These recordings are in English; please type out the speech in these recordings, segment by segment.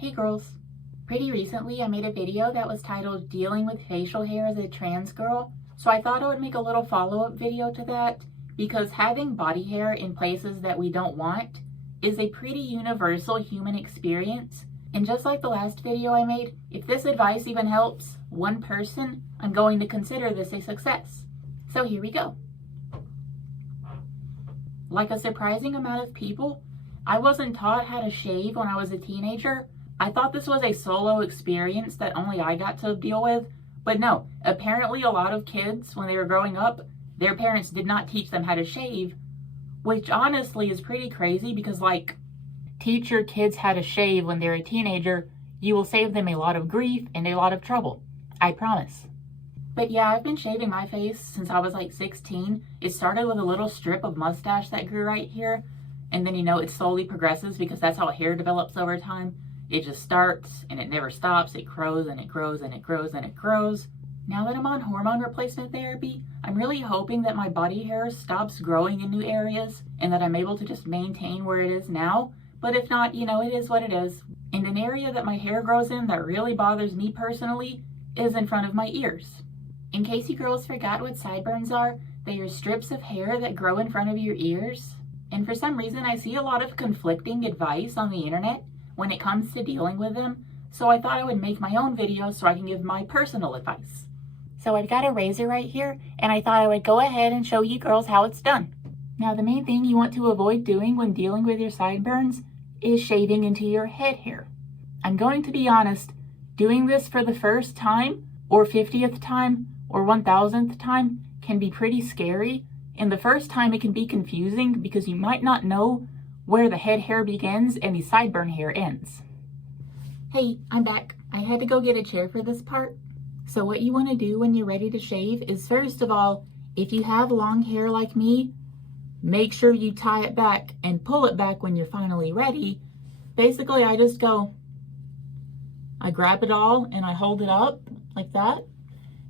Hey girls, pretty recently I made a video that was titled Dealing with Facial Hair as a Trans Girl, so I thought I would make a little follow-up video to that because having body hair in places that we don't want is a pretty universal human experience. And just like the last video I made, if this advice even helps one person, I'm going to consider this a success. So here we go. Like a surprising amount of people, I wasn't taught how to shave when I was a teenager. I thought this was a solo experience that only I got to deal with, but no, apparently a lot of kids, when they were growing up, their parents did not teach them how to shave, which honestly is pretty crazy because, like, teach your kids how to shave when they're a teenager, you will save them a lot of grief and a lot of trouble. I promise. But yeah, I've been shaving my face since I was like 16. It started with a little strip of mustache that grew right here, and then, it slowly progresses because that's how hair develops over time. It just starts and it never stops. It grows and it grows and it grows and it grows. Now that I'm on hormone replacement therapy, I'm really hoping that my body hair stops growing in new areas and that I'm able to just maintain where it is now. But if not, it is what it is. And an area that my hair grows in that really bothers me personally is in front of my ears. In case you girls forgot what sideburns are, they are strips of hair that grow in front of your ears. And for some reason, I see a lot of conflicting advice on the internet when it comes to dealing with them, so I thought I would make my own video so I can give my personal advice. So I've got a razor right here, and I thought I would go ahead and show you girls how it's done. Now, the main thing you want to avoid doing when dealing with your sideburns is shaving into your head hair. I'm going to be honest, doing this for the first time, or 50th time, or 1000th time can be pretty scary, and the first time it can be confusing because you might not know where the head hair begins and the sideburn hair ends. Hey, I'm back. I had to go get a chair for this part. So what you want to do when you're ready to shave is, first of all, if you have long hair like me, make sure you tie it back and pull it back when you're finally ready. Basically, I grab it all and I hold it up like that.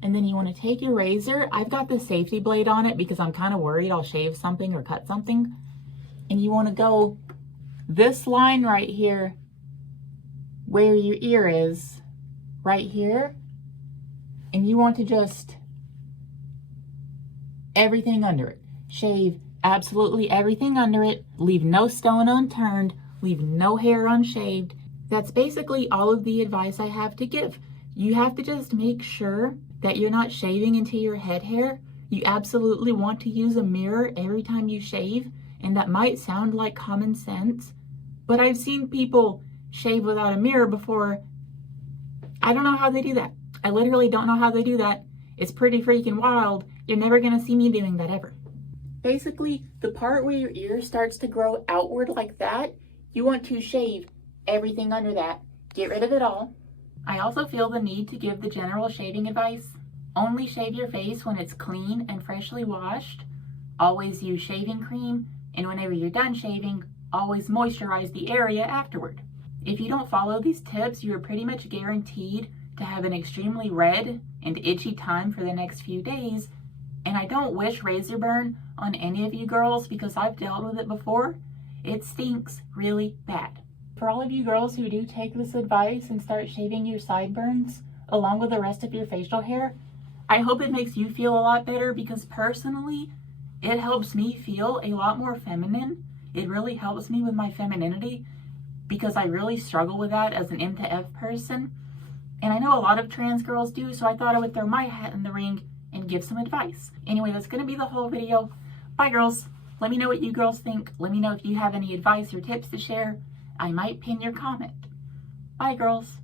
And then you want to take your razor. I've got the safety blade on it because I'm kind of worried I'll shave something or cut something. And you want to go this line right here where your ear is, right here. And you want to just everything under it. Shave absolutely everything under it. Leave no stone unturned. Leave no hair unshaved. That's basically all of the advice I have to give. You have to just make sure that you're not shaving into your head hair. You absolutely want to use a mirror every time you shave. And that might sound like common sense, but I've seen people shave without a mirror before. I don't know how they do that. I literally don't know how they do that. It's pretty freaking wild. You're never gonna see me doing that ever. Basically, the part where your ear starts to grow outward like that, you want to shave everything under that. Get rid of it all. I also feel the need to give the general shaving advice. Only shave your face when it's clean and freshly washed. Always use shaving cream. And whenever you're done shaving, always moisturize the area afterward. If you don't follow these tips, you are pretty much guaranteed to have an extremely red and itchy time for the next few days. And I don't wish razor burn on any of you girls because I've dealt with it before. It stinks really bad. For all of you girls who do take this advice and start shaving your sideburns along with the rest of your facial hair, I hope it makes you feel a lot better because personally, it helps me feel a lot more feminine. It really helps me with my femininity because I really struggle with that as an M to F person. And I know a lot of trans girls do, so I thought I would throw my hat in the ring and give some advice. Anyway, that's going to be the whole video. Bye, girls. Let me know what you girls think. Let me know if you have any advice or tips to share. I might pin your comment. Bye, girls.